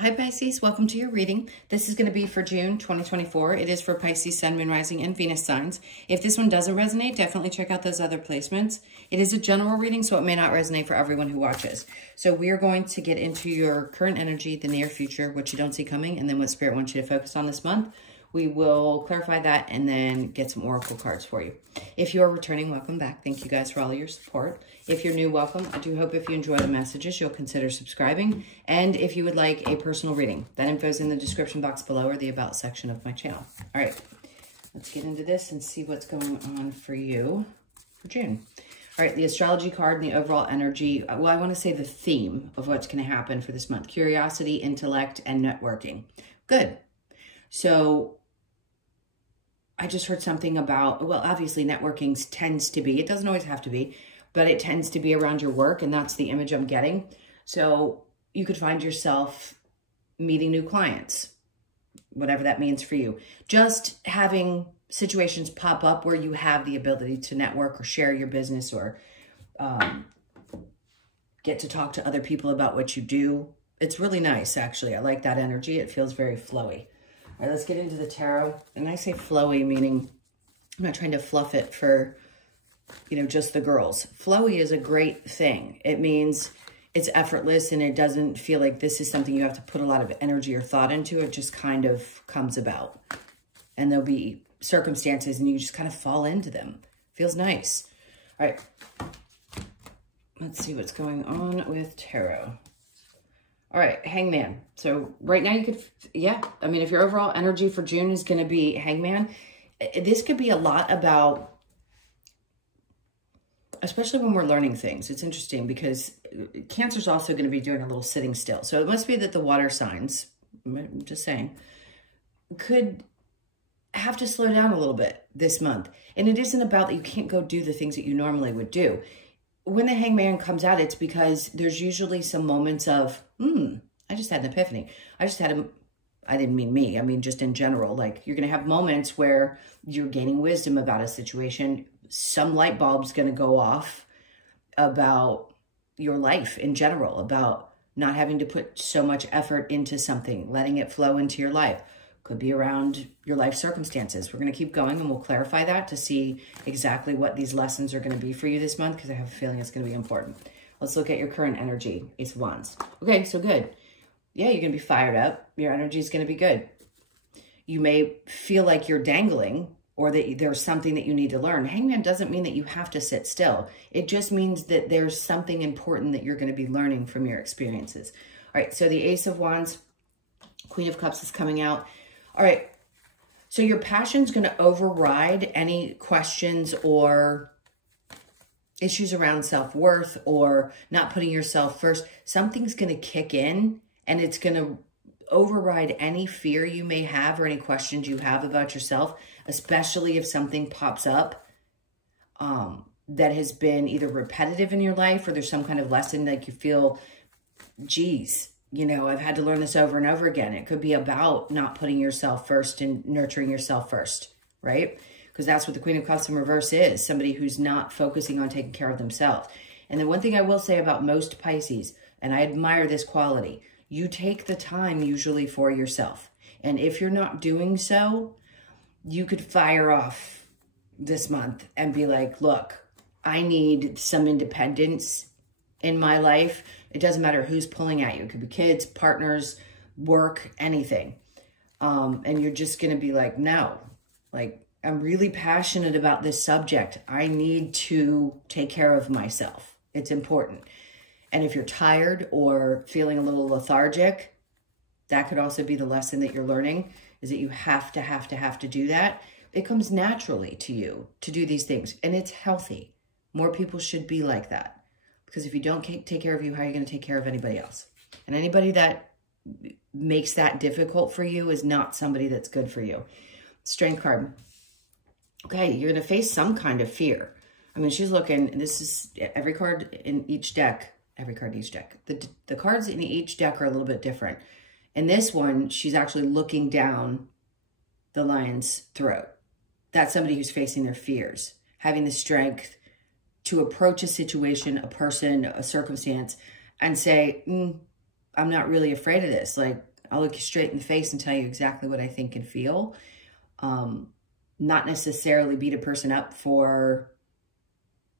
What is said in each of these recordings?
Hi Pisces, welcome to your reading. This is going to be for June 2024. It is for Pisces, Sun, Moon, Rising, and Venus signs. If this one doesn't resonate, definitely check out those other placements. It is a general reading, so it may not resonate for everyone who watches. So we are going to get into your current energy, the near future, what you don't see coming, and then what Spirit wants you to focus on this month. We will clarify that and then get some oracle cards for you. If you are returning, welcome back. Thank you guys for all of your support. If you're new, welcome. I do hope if you enjoy the messages, you'll consider subscribing. And if you would like a personal reading, that info is in the description box below or the About section of my channel. All right, let's get into this and see what's going on for you for June. All right, the astrology card and the overall energy. Well, I want to say the theme of what's going to happen for this month. Curiosity, intellect, and networking. Good. So I just heard something about, well, obviously networking tends to be, it doesn't always have to be, but it tends to be around your work, and that's the image I'm getting. So you could find yourself meeting new clients, whatever that means for you. Just having situations pop up where you have the ability to network or share your business or get to talk to other people about what you do. It's really nice, actually. I like that energy. It feels very flowy. All right, let's get into the tarot. And I say flowy, meaning I'm not trying to fluff it for, you know, just the girls. Flowy is a great thing. It means it's effortless and it doesn't feel like this is something you have to put a lot of energy or thought into. It just kind of comes about. And there'll be circumstances and you just kind of fall into them. Feels nice. All right. Let's see what's going on with tarot. All right, Hangman. So right now you could, yeah, I mean, if your overall energy for June is going to be Hangman, this could be a lot about, especially when we're learning things. It's interesting because Cancer's also going to be doing a little sitting still. So it must be that the water signs, I'm just saying, could have to slow down a little bit this month. And it isn't about that you can't go do the things that you normally would do. When the Hangman comes out, it's because there's usually some moments of, I just had an epiphany. I didn't mean me. I mean, just in general, like you're going to have moments where you're gaining wisdom about a situation. Some light bulb's going to go off about your life in general, about not having to put so much effort into something, letting it flow into your life. Could be around your life circumstances. We're going to keep going and we'll clarify that to see exactly what these lessons are going to be for you this month because I have a feeling it's going to be important. Let's look at your current energy, Ace of Wands. Okay, so good. Yeah, you're going to be fired up. Your energy is going to be good. You may feel like you're dangling or that there's something that you need to learn. Hangman doesn't mean that you have to sit still. It just means that there's something important that you're going to be learning from your experiences. All right, so the Ace of Wands, Queen of Cups is coming out. All right, so your passion's going to override any questions or issues around self-worth or not putting yourself first. Something's going to kick in and it's going to override any fear you may have or any questions you have about yourself, especially if something pops up that has been either repetitive in your life or there's some kind of lesson like you feel, geez, you know, I've had to learn this over and over again. It could be about not putting yourself first and nurturing yourself first, right? Because that's what the Queen of Cups in reverse is, somebody who's not focusing on taking care of themselves. And the one thing I will say about most Pisces, and I admire this quality, you take the time usually for yourself. And if you're not doing so, you could fire off this month and be like, look, I need some independence in my life. It doesn't matter who's pulling at you. It could be kids, partners, work, anything. And you're just going to be like, no, like, I'm really passionate about this subject. I need to take care of myself. It's important. And if you're tired or feeling a little lethargic, that could also be the lesson that you're learning, is that you have to do that. It comes naturally to you to do these things, and it's healthy. More people should be like that. Because if you don't take care of you, how are you going to take care of anybody else? And anybody that makes that difficult for you is not somebody that's good for you. Strength card. Okay, you're going to face some kind of fear. I mean, she's looking, and this is every card in each deck, every card in each deck. The cards in each deck are a little bit different. In this one, she's actually looking down the lion's throat. That's somebody who's facing their fears, having the strength to approach a situation, a person, a circumstance, and say, I'm not really afraid of this. Like, I'll look you straight in the face and tell you exactly what I think and feel. Not necessarily beat a person up for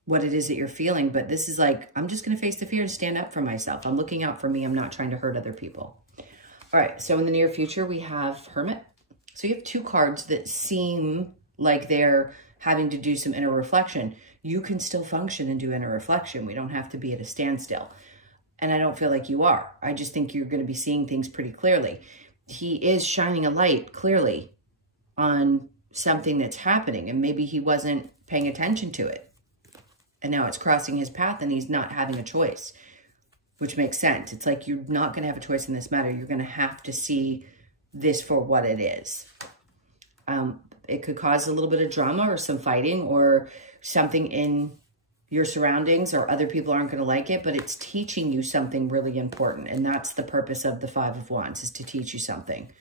what it is that you're feeling, but this is like, I'm just going to face the fear and stand up for myself. I'm looking out for me. I'm not trying to hurt other people. All right, so in the near future, we have Hermit. So you have two cards that seem like they're having to do some inner reflection. You can still function and do inner reflection. We don't have to be at a standstill. And I don't feel like you are. I just think you're going to be seeing things pretty clearly. He is shining a light clearly on something that's happening, and maybe he wasn't paying attention to it. And now it's crossing his path and he's not having a choice, which makes sense. It's like you're not going to have a choice in this matter. You're going to have to see this for what it is. It could cause a little bit of drama or some fighting or something in your surroundings, or other people aren't going to like it, but it's teaching you something really important. And that's the purpose of the Five of Wands, is to teach you something,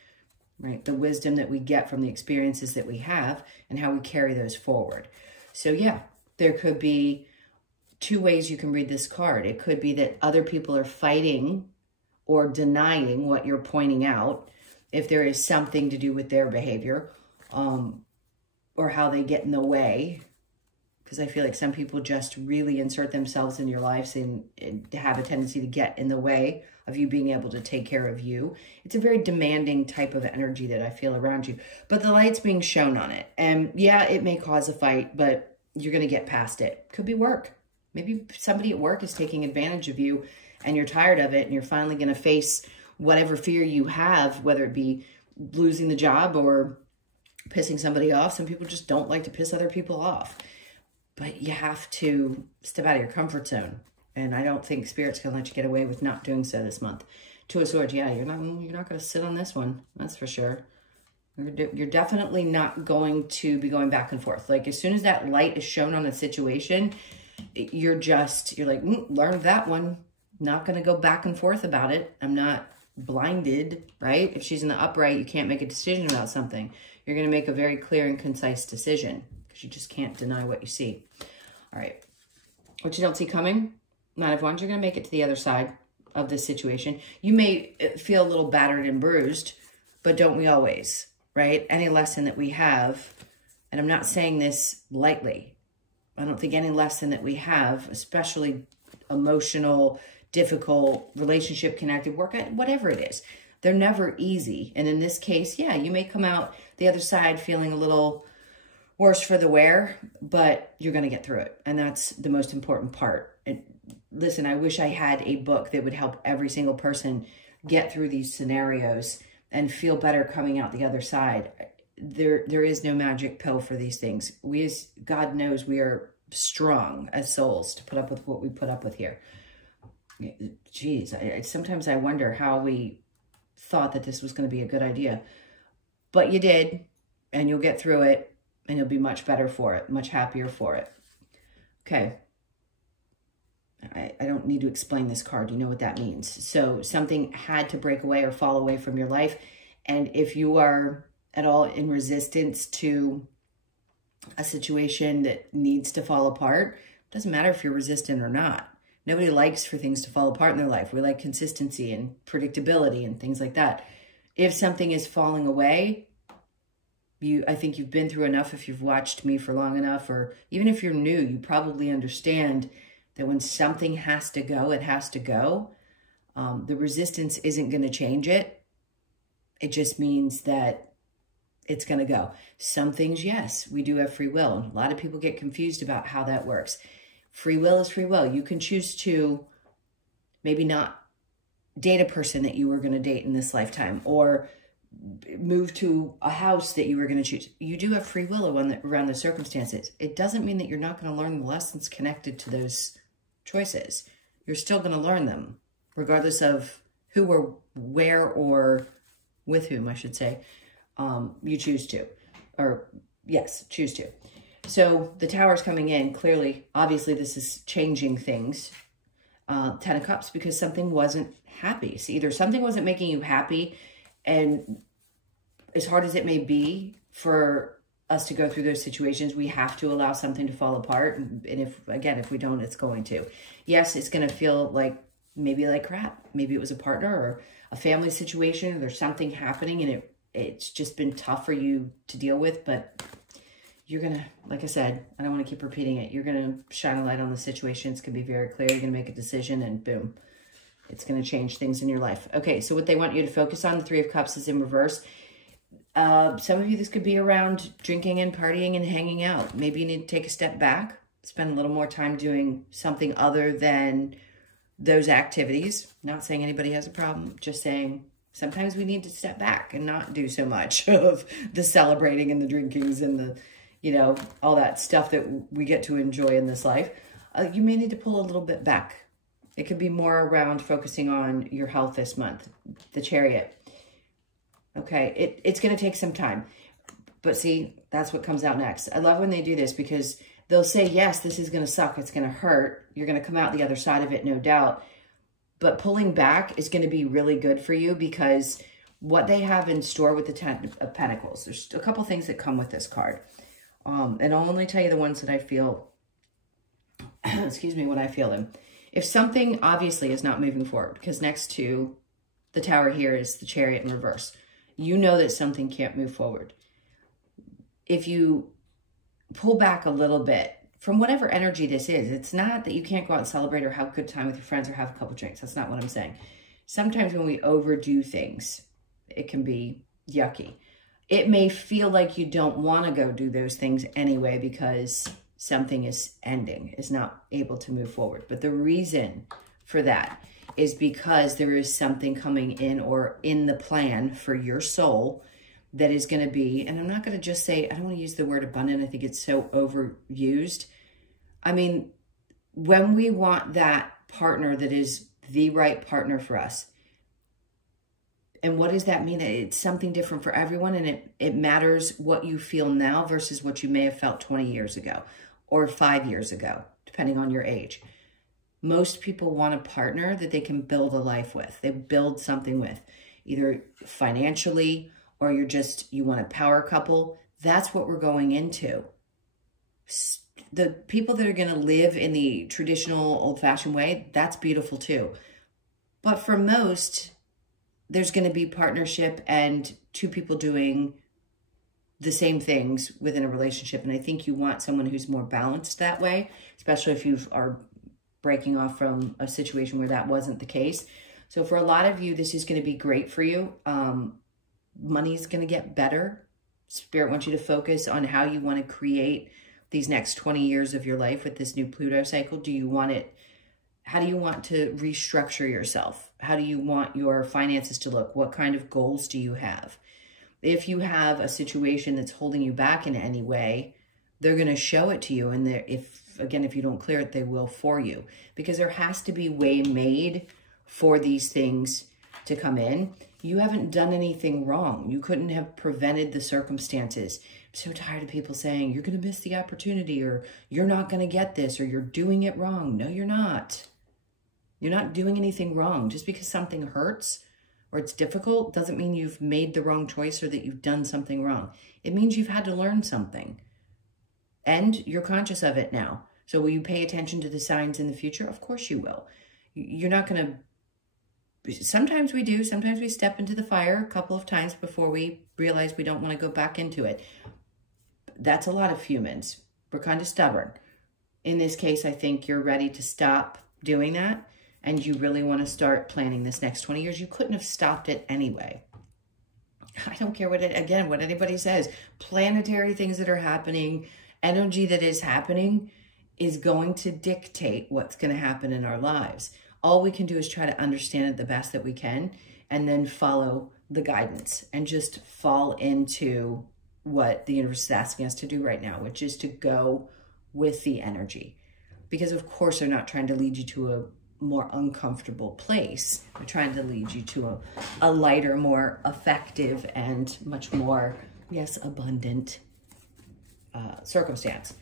right? The wisdom that we get from the experiences that we have and how we carry those forward. So yeah, there could be two ways you can read this card. It could be that other people are fighting or denying what you're pointing out, if there is something to do with their behavior, or how they get in the way. Because I feel like some people just really insert themselves in your lives and have a tendency to get in the way of you being able to take care of you. It's a very demanding type of energy that I feel around you. But the light's being shown on it. And yeah, it may cause a fight, but you're going to get past it. Could be work. Maybe somebody at work is taking advantage of you and you're tired of it, and you're finally going to face whatever fear you have, whether it be losing the job or pissing somebody off. Some people just don't like to piss other people off. But you have to step out of your comfort zone. And I don't think Spirit's going to let you get away with not doing so this month. Two of Swords, yeah, you're not going to sit on this one. That's for sure. You're definitely not going to be going back and forth. Like, as soon as that light is shown on a situation, you're like, learned that one. Not going to go back and forth about it. I'm not blinded, right? If she's in the upright, you can't make a decision about something. You're going to make a very clear and concise decision. You just can't deny what you see. All right. What you don't see coming, Nine of Wands, you're going to make it to the other side of this situation. You may feel a little battered and bruised, but don't we always, right? Any lesson that we have, and I'm not saying this lightly, I don't think any lesson that we have, especially emotional, difficult, relationship connected, work, whatever it is, they're never easy. And in this case, yeah, you may come out the other side feeling a little worse for the wear, but you're going to get through it. And that's the most important part. And listen, I wish I had a book that would help every single person get through these scenarios and feel better coming out the other side. There is no magic pill for these things. God knows we are strong as souls to put up with what we put up with here. Geez, sometimes I wonder how we thought that this was going to be a good idea. But you did, and you'll get through it. And you'll be much better for it, much happier for it. Okay. I don't need to explain this card. You know what that means. So something had to break away or fall away from your life. And if you are at all in resistance to a situation that needs to fall apart, it doesn't matter if you're resistant or not. Nobody likes for things to fall apart in their life. We like consistency and predictability and things like that. If something is falling away, I think you've been through enough. If you've watched me for long enough, or even if you're new, you probably understand that when something has to go, it has to go. The resistance isn't going to change it. It just means that it's going to go. Some things, yes, we do have free will. A lot of people get confused about how that works. Free will is free will. You can choose to maybe not date a person that you were going to date in this lifetime, or move to a house that you were going to choose. You do have free will around the circumstances. It doesn't mean that you're not going to learn the lessons connected to those choices. You're still going to learn them, regardless of who or where or with whom, I should say, you choose to. Or, yes, choose to. So the Tower's coming in. Clearly, obviously, this is changing things. Ten of Cups, because something wasn't happy. So either something wasn't making you happy, and as hard as it may be for us to go through those situations, we have to allow something to fall apart. And if we don't, it's going to. Yes, it's going to feel like maybe like crap. Maybe it was a partner or a family situation, or there's something happening and it's just been tough for you to deal with, but you're going to, like I said, I don't want to keep repeating it. You're going to shine a light on the situation. It's going to be very clear. You're going to make a decision and boom, it's going to change things in your life. Okay, so what they want you to focus on, the Three of Cups is in reverse. Some of you, this could be around drinking and partying and hanging out. Maybe you need to take a step back, spend a little more time doing something other than those activities. Not saying anybody has a problem, just saying sometimes we need to step back and not do so much of the celebrating and the drinkings and the, you know, all that stuff that we get to enjoy in this life. You may need to pull a little bit back. It could be more around focusing on your health this month. The Chariot. Okay, it's going to take some time. But see, that's what comes out next. I love when they do this because they'll say, yes, this is going to suck. It's going to hurt. You're going to come out the other side of it, no doubt. But pulling back is going to be really good for you because what they have in store with the Ten of Pentacles, there's a couple things that come with this card. And I'll only tell you the ones that I feel, excuse me, when I feel them. If something obviously is not moving forward, because next to the Tower here is the Chariot in reverse, you know that something can't move forward. If you pull back a little bit from whatever energy this is, it's not that you can't go out and celebrate or have a good time with your friends or have a couple drinks. That's not what I'm saying. Sometimes when we overdo things, it can be yucky. It may feel like you don't want to go do those things anyway because something is ending, is not able to move forward. But the reason for that is because there is something coming in or in the plan for your soul that is going to be, and I'm not going to just say, I don't want to use the word abundant. I think it's so overused. I mean, when we want that partner that is the right partner for us, and what does that mean? It's something different for everyone, and it matters what you feel now versus what you may have felt 20 years ago or 5 years ago, depending on your age. Most people want a partner that they can build a life with. They build something with, either financially or you want a power couple. That's what we're going into. The people that are going to live in the traditional old-fashioned way, that's beautiful too. But for most, there's going to be partnership and two people doing the same things within a relationship. And I think you want someone who's more balanced that way, especially if you are breaking off from a situation where that wasn't the case. So for a lot of you, this is going to be great for you. Money's going to get better. Spirit wants you to focus on how you want to create these next 20 years of your life with this new Pluto cycle. Do you want it? How do you want to restructure yourself? How do you want your finances to look? What kind of goals do you have? If you have a situation that's holding you back in any way, they're going to show it to you. And if you don't clear it, they will for you. Because there has to be a way made for these things to come in. You haven't done anything wrong. You couldn't have prevented the circumstances. I'm so tired of people saying, you're going to miss the opportunity, or you're not going to get this, or you're doing it wrong. No, you're not. You're not doing anything wrong. Just because something hurts or it's difficult doesn't mean you've made the wrong choice or that you've done something wrong. It means you've had to learn something. And you're conscious of it now. So will you pay attention to the signs in the future? Of course you will. You're not going to... Sometimes we do. Sometimes we step into the fire a couple of times before we realize we don't want to go back into it. That's a lot of humans. We're kind of stubborn. In this case, I think you're ready to stop doing that. And you really want to start planning this next 20 years. You couldn't have stopped it anyway. I don't care what anybody says. Planetary things that are happening, energy that is happening is going to dictate what's going to happen in our lives. All we can do is try to understand it the best that we can and then follow the guidance and just fall into what the universe is asking us to do right now, which is to go with the energy. Because of course they're not trying to lead you to a more uncomfortable place. They're trying to lead you to a lighter, more effective, and much more, yes, abundant circumstance.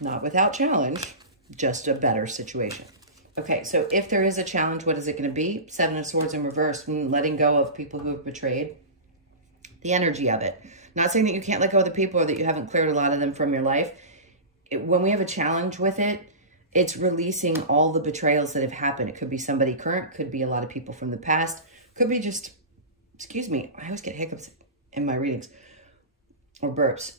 Not without challenge, just a better situation. Okay, so if there is a challenge, what is it going to be? Seven of Swords in reverse, letting go of people who have betrayed. The energy of it. Not saying that you can't let go of the people or that you haven't cleared a lot of them from your life. When we have a challenge with it, it's releasing all the betrayals that have happened. It could be somebody current, could be a lot of people from the past, could be just, excuse me, I always get hiccups in my readings or burps.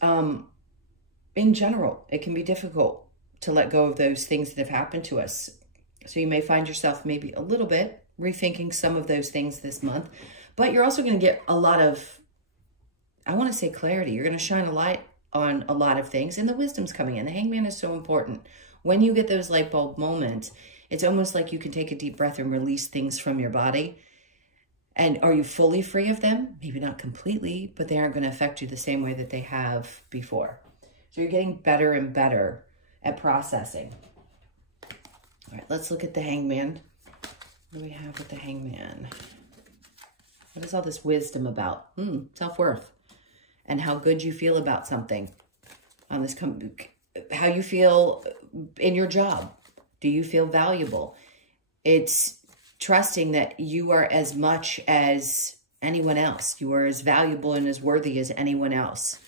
In general, it can be difficult to let go of those things that have happened to us. So you may find yourself maybe a little bit rethinking some of those things this month, but you're also going to get a lot of, I want to say clarity. You're going to shine a light on a lot of things, and the wisdom's coming in. The Hangman is so important. When you get those light bulb moments, it's almost like you can take a deep breath and release things from your body. And are you fully free of them? Maybe not completely, but they aren't going to affect you the same way that they have before. So you're getting better and better at processing. All right, let's look at the Hangman. What do we have with the Hangman? What is all this wisdom about? Self-worth and how good you feel about something. On this, how you feel in your job. Do you feel valuable? It's trusting that you are as much as anyone else. You are as valuable and as worthy as anyone else.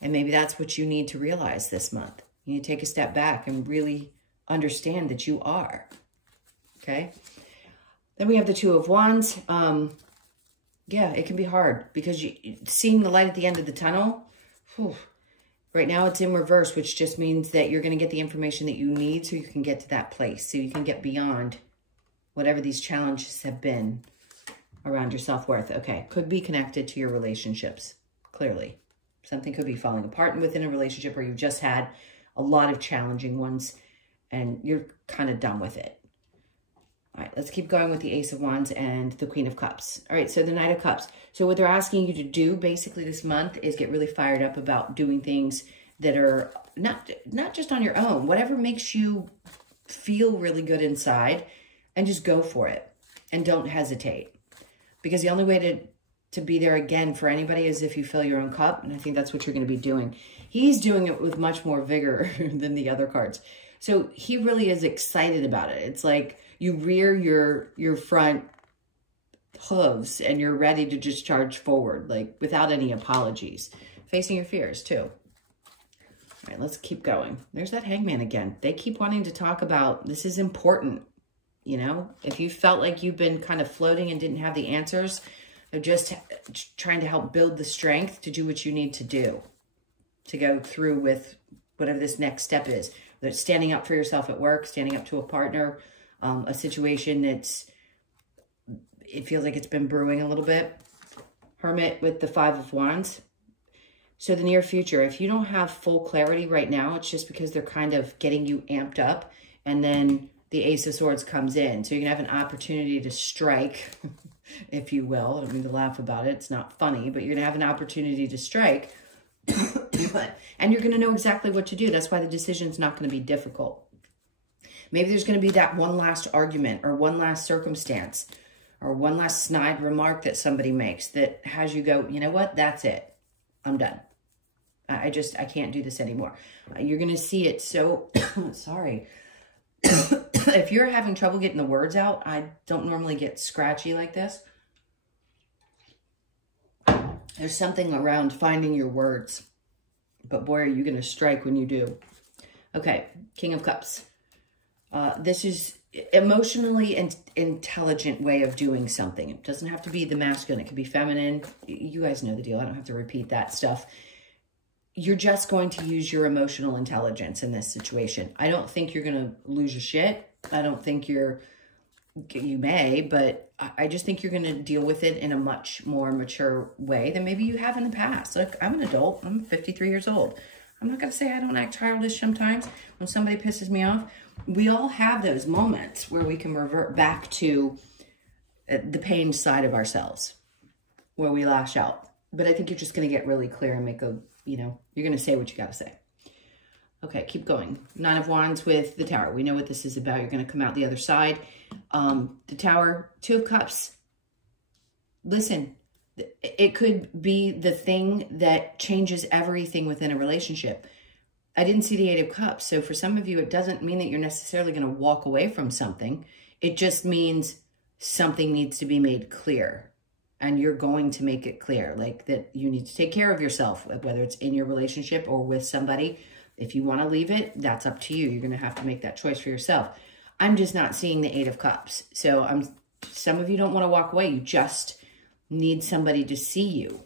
And maybe that's what you need to realize this month. You need to take a step back and really understand that you are. Okay? Then we have the Two of Wands. Yeah, it can be hard because seeing the light at the end of the tunnel, right now it's in reverse, which just means that you're going to get the information that you need so you can get to that place, so you can get beyond whatever these challenges have been around your self-worth. Okay, could be connected to your relationships, clearly. Something could be falling apart within a relationship, or you've just had a lot of challenging ones and you're kind of done with it. All right, let's keep going with the Ace of Wands and the Queen of Cups. All right, so the Knight of Cups. So what they're asking you to do basically this month is get really fired up about doing things that are not just on your own. Whatever makes you feel really good inside, and just go for it. And don't hesitate. Because the only way to be there again for anybody is if you fill your own cup, and I think that's what you're going to be doing. He's doing it with much more vigor than the other cards. So he really is excited about it. It's like you rear your front hooves and you're ready to just charge forward, like without any apologies. Facing your fears too. All right, let's keep going. There's that Hangman again. They keep wanting to talk about, this is important. You know, if you felt like you've been kind of floating and didn't have the answers, they're just trying to help build the strength to do what you need to do, to go through with whatever this next step is. Whether it's standing up for yourself at work, standing up to a partner, a situation that's, it feels like it's been brewing a little bit. Hermit with the Five of Wands. So the near future, if you don't have full clarity right now, it's just because they're kind of getting you amped up, and then the Ace of Swords comes in. So you're going to have an opportunity to strike, if you will. I don't mean to laugh about it. It's not funny, but you're going to have an opportunity to strike. And you're going to know exactly what to do. That's why the decision's not going to be difficult. Maybe there's going to be that one last argument or one last circumstance or one last snide remark that somebody makes that has you go, you know what? That's it. I'm done. I can't do this anymore. You're going to see it so, sorry. If you're having trouble getting the words out, I don't normally get scratchy like this. There's something around finding your words. But boy, are you going to strike when you do. Okay, King of Cups. This is emotionally intelligent way of doing something. It doesn't have to be the masculine. It could be feminine. You guys know the deal. I don't have to repeat that stuff. You're just going to use your emotional intelligence in this situation. I don't think you're going to lose your shit. I don't think you may, but I just think you're going to deal with it in a much more mature way than maybe you have in the past. Look, I'm an adult. I'm 53 years old. I'm not going to say I don't act childish sometimes when somebody pisses me off. We all have those moments where we can revert back to the pain side of ourselves, where we lash out. But I think you're just going to get really clear and make a, you know, you're going to say what you got to say. Okay, keep going. Nine of Wands with the Tower. We know what this is about. You're going to come out the other side. The Tower, Two of Cups. Listen, it could be the thing that changes everything within a relationship. I didn't see the Eight of Cups. So for some of you, it doesn't mean that you're necessarily going to walk away from something. It just means something needs to be made clear. And you're going to make it clear, like that you need to take care of yourself, whether it's in your relationship or with somebody. If you want to leave it, that's up to you. You're going to have to make that choice for yourself. I'm just not seeing the Eight of Cups. So some of you don't want to walk away. You just need somebody to see you.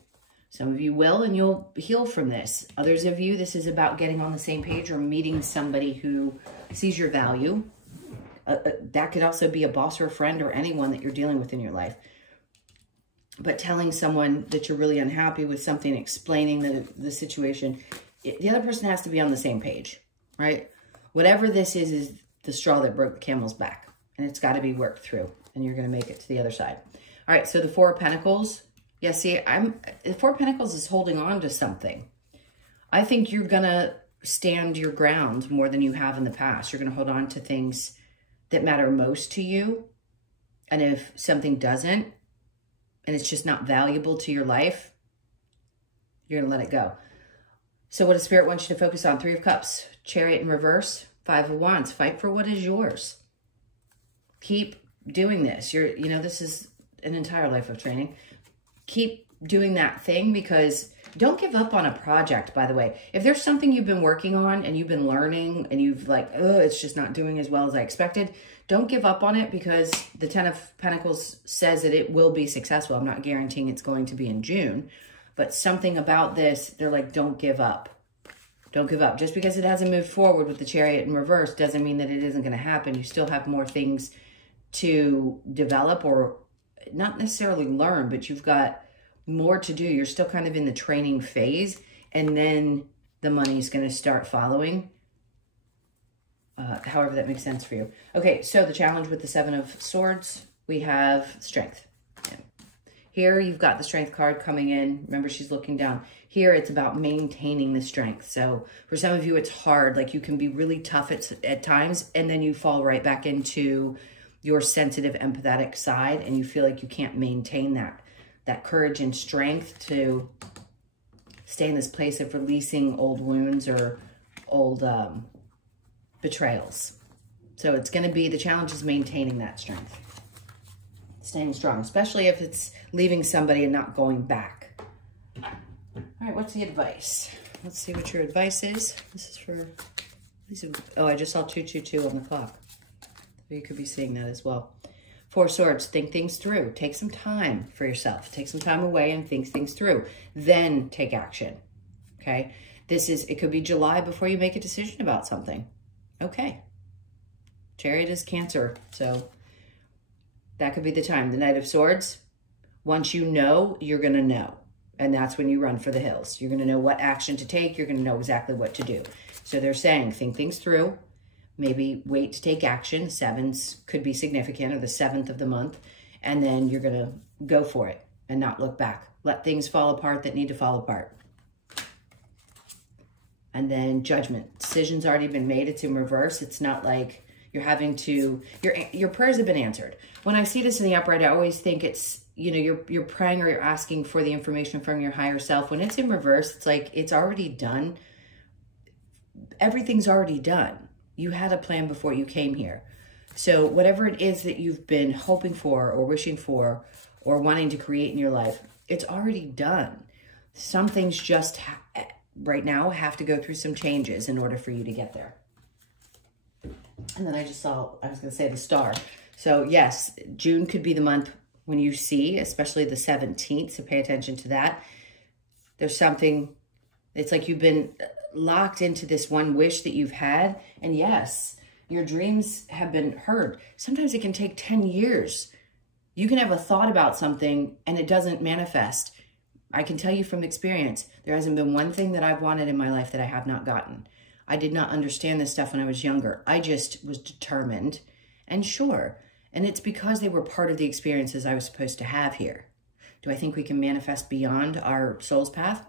Some of you will, and you'll heal from this. Others of you, this is about getting on the same page or meeting somebody who sees your value. That could also be a boss or a friend or anyone that you're dealing with in your life. But telling someone that you're really unhappy with something, explaining the situation, the other person has to be on the same page, right? Whatever this is the straw that broke the camel's back, and it's got to be worked through, and you're going to make it to the other side. All right, so the Four of Pentacles. Yeah, see, the Four of Pentacles is holding on to something. I think you're going to stand your ground more than you have in the past. You're going to hold on to things that matter most to you. And if something doesn't, and it's just not valuable to your life, you're going to let it go. So what does Spirit want you to focus on? Three of Cups, Chariot in reverse, Five of Wands. Fight for what is yours. Keep doing this. This is an entire life of training. Keep doing that thing, because don't give up on a project, by the way. If there's something you've been working on and you've been learning and you've like, oh, it's just not doing as well as I expected, don't give up on it, because the Ten of Pentacles says that it will be successful. I'm not guaranteeing it's going to be in June, but something about this, they're like, don't give up. Don't give up. Just because it hasn't moved forward with the Chariot in reverse doesn't mean that it isn't going to happen. You still have more things to develop, or not necessarily learn, but you've got more to do. You're still kind of in the training phase, and then the money's going to start following. However that makes sense for you. Okay, so the challenge with the Seven of Swords, we have strength. Yeah. Here you've got the Strength card coming in. Remember, she's looking down. Here it's about maintaining the strength. So for some of you, it's hard. Like, you can be really tough at times, and then you fall right back into your sensitive, empathetic side, and you feel like you can't maintain that courage and strength to stay in this place of releasing old wounds or old betrayals. So it's going to be, the challenge is maintaining that strength, staying strong, especially if it's leaving somebody and not going back. All right, what's the advice? Let's see what your advice is. This is for, oh, I just saw 222 on the clock. You could be seeing that as well. Four of Swords, think things through. Take some time for yourself. Take some time away and think things through. Then take action, okay? It could be July before you make a decision about something. Okay. Chariot is Cancer, so that could be the time. The Knight of Swords, once you know, you're going to know. And that's when you run for the hills. You're going to know what action to take. You're going to know exactly what to do. So they're saying, think things through. Maybe wait to take action. Sevens could be significant, or the 7th of the month. And then you're going to go for it and not look back. Let things fall apart that need to fall apart. And then Judgment. Decision's already been made. It's in reverse. It's not like you're having to, your prayers have been answered. When I see this in the upright, I always think it's, you're praying or you're asking for the information from your higher self. When it's in reverse, it's like it's already done. Everything's already done. You had a plan before you came here. So whatever it is that you've been hoping for or wishing for or wanting to create in your life, it's already done. Some things just right now have to go through some changes in order for you to get there. And then I just saw, I was going to say the Star. So yes, June could be the month when you see, especially the 17th, so pay attention to that. There's something, it's like you've been locked into this one wish that you've had. And yes, your dreams have been heard. Sometimes it can take 10 years. You can have a thought about something and it doesn't manifest. I can tell you from experience, there hasn't been one thing that I've wanted in my life that I have not gotten. I did not understand this stuff when I was younger. I just was determined and sure. And it's because they were part of the experiences I was supposed to have here. Do I think we can manifest beyond our soul's path?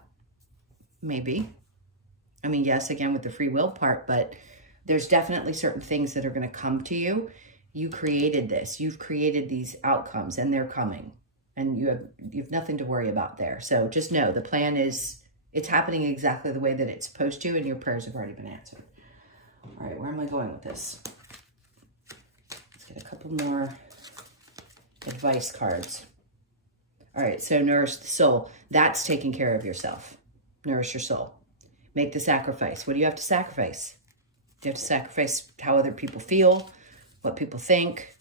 Maybe. I mean, yes, again, with the free will part, but there's definitely certain things that are going to come to you. You created this. You've created these outcomes, and they're coming. And you have nothing to worry about there. So just know the plan is, it's happening exactly the way that it's supposed to, and your prayers have already been answered. All right, where am I going with this? Let's get a couple more advice cards. All right, so nourish the soul. That's taking care of yourself. Nourish your soul. Make the sacrifice. What do you have to sacrifice? You have to sacrifice how other people feel, what people think.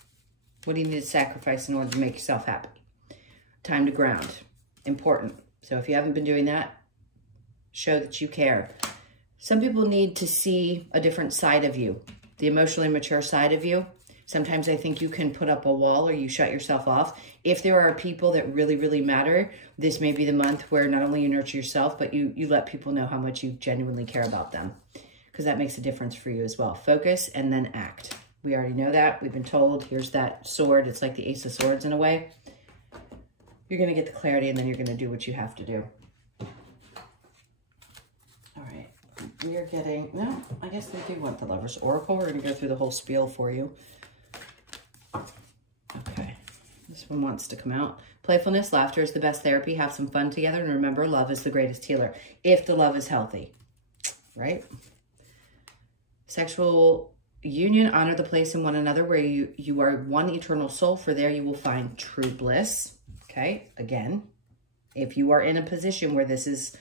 What do you need to sacrifice in order to make yourself happy? Time to ground. Important. So if you haven't been doing that, show that you care. Some people need to see a different side of you, the emotionally mature side of you. Sometimes I think you can put up a wall or you shut yourself off. If there are people that really, really matter, this may be the month where not only you nurture yourself, but you let people know how much you genuinely care about them, because that makes a difference for you as well. Focus and then act. We already know that. We've been told, here's that sword. It's like the Ace of Swords in a way. You're going to get the clarity and then you're going to do what you have to do. All right. We are getting, no, I guess they do want the Lover's Oracle. We're going to go through the whole spiel for you. Okay. This one wants to come out. Playfulness, laughter is the best therapy. Have some fun together. And remember, love is the greatest healer. If the love is healthy, right? Sexual union, honor the place in one another where you are one eternal soul. For there you will find true bliss. Okay. Again, if you are in a position where this is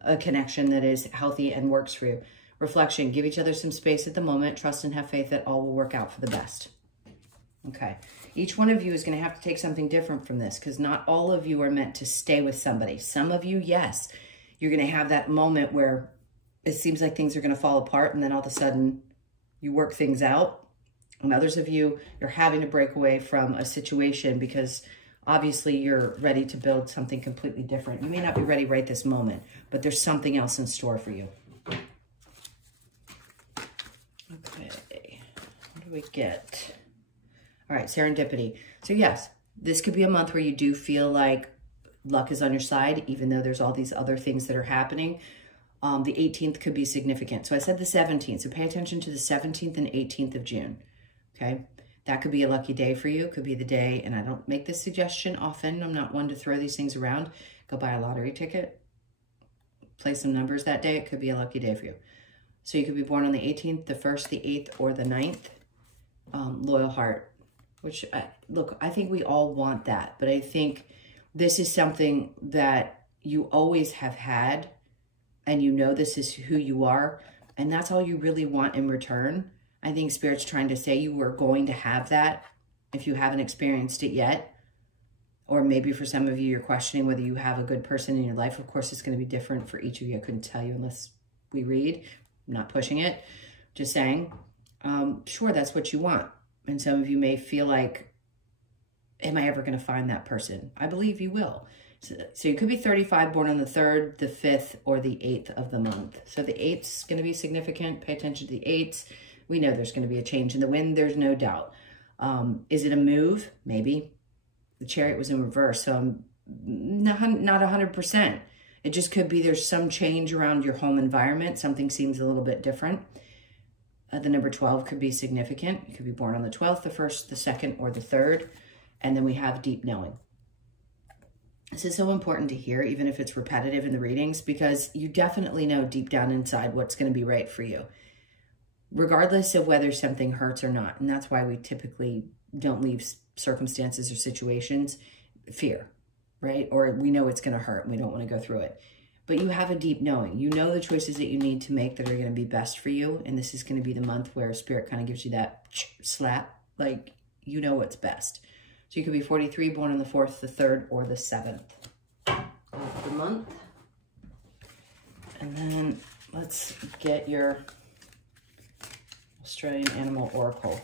a connection that is healthy and works for you. Reflection, give each other some space at the moment. Trust and have faith that all will work out for the best. Okay. Each one of you is going to have to take something different from this, because not all of you are meant to stay with somebody. Some of you, yes, you're going to have that moment where it seems like things are going to fall apart, and then all of a sudden you work things out. And others of you, you're having to break away from a situation because obviously you're ready to build something completely different. You may not be ready right this moment, but there's something else in store for you. Okay. What do we get? All right, serendipity. So yes, this could be a month where you do feel like luck is on your side, even though there's all these other things that are happening. The 18th could be significant. So I said the 17th. So pay attention to the 17th and 18th of June. Okay. That could be a lucky day for you. It could be the day, and I don't make this suggestion often. I'm not one to throw these things around. Go buy a lottery ticket. Play some numbers that day. It could be a lucky day for you. So you could be born on the 18th, the 1st, the 8th, or the 9th. Loyal heart. Which, look, I think we all want that. But I think this is something that you always have had. And you know this is who you are. And that's all you really want in return. I think Spirit's trying to say you are going to have that if you haven't experienced it yet. Or maybe for some of you, you're questioning whether you have a good person in your life. Of course, it's going to be different for each of you. I couldn't tell you unless we read. I'm not pushing it. Just saying, sure, that's what you want. And some of you may feel like, am I ever going to find that person? I believe you will. So you could be 35, born on the 3rd, the 5th, or the 8th of the month. So the 8th's going to be significant. Pay attention to the 8ths. We know there's going to be a change in the wind. There's no doubt. Is it a move? Maybe. The Chariot was in reverse, so I'm not 100%. It just could be there's some change around your home environment. Something seems a little bit different. The number 12 could be significant. You could be born on the 12th, the 1st, the 2nd, or the 3rd. And then we have deep knowing. This is so important to hear, even if it's repetitive in the readings, because you definitely know deep down inside what's going to be right for you, regardless of whether something hurts or not. And that's why we typically don't leave circumstances or situations. Fear, right? Or we know it's going to hurt and we don't want to go through it. But you have a deep knowing. You know the choices that you need to make that are going to be best for you. And this is going to be the month where Spirit kind of gives you that slap, like you know what's best. So you could be 43, born on the 4th, the 3rd, or the 7th of the month. And then let's get your Australian Animal Oracle.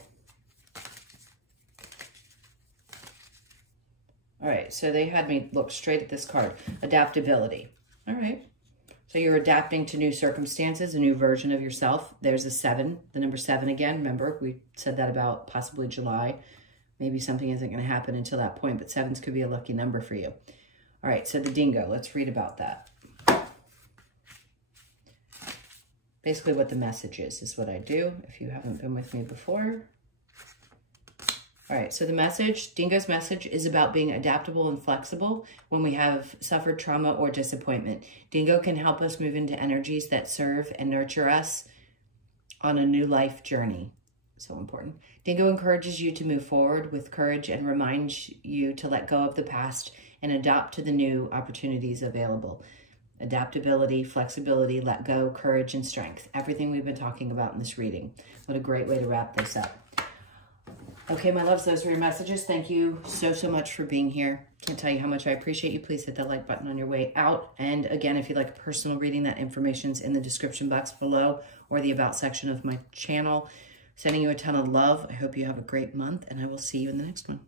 All right, so they had me look straight at this card. Adaptability. All right. So you're adapting to new circumstances, a new version of yourself. There's a 7, the number 7 again. Remember, we said that about possibly July. Maybe something isn't going to happen until that point, but 7s could be a lucky number for you. All right, so the dingo, let's read about that. Basically what the message is what I do, if you haven't been with me before. All right, so the message, dingo's message, is about being adaptable and flexible when we have suffered trauma or disappointment. Dingo can help us move into energies that serve and nurture us on a new life journey. So important. Dingo encourages you to move forward with courage and reminds you to let go of the past and adapt to the new opportunities available. adaptability, flexibility, let go, courage, and strength. Everything we've been talking about in this reading. What a great way to wrap this up. Okay, my loves, those were your messages. Thank you so, so much for being here. Can't tell you how much I appreciate you. Please hit that like button on your way out. And again, if you'd like a personal reading, that information's in the description box below or the about section of my channel. Sending you a ton of love. I hope you have a great month, and I will see you in the next one.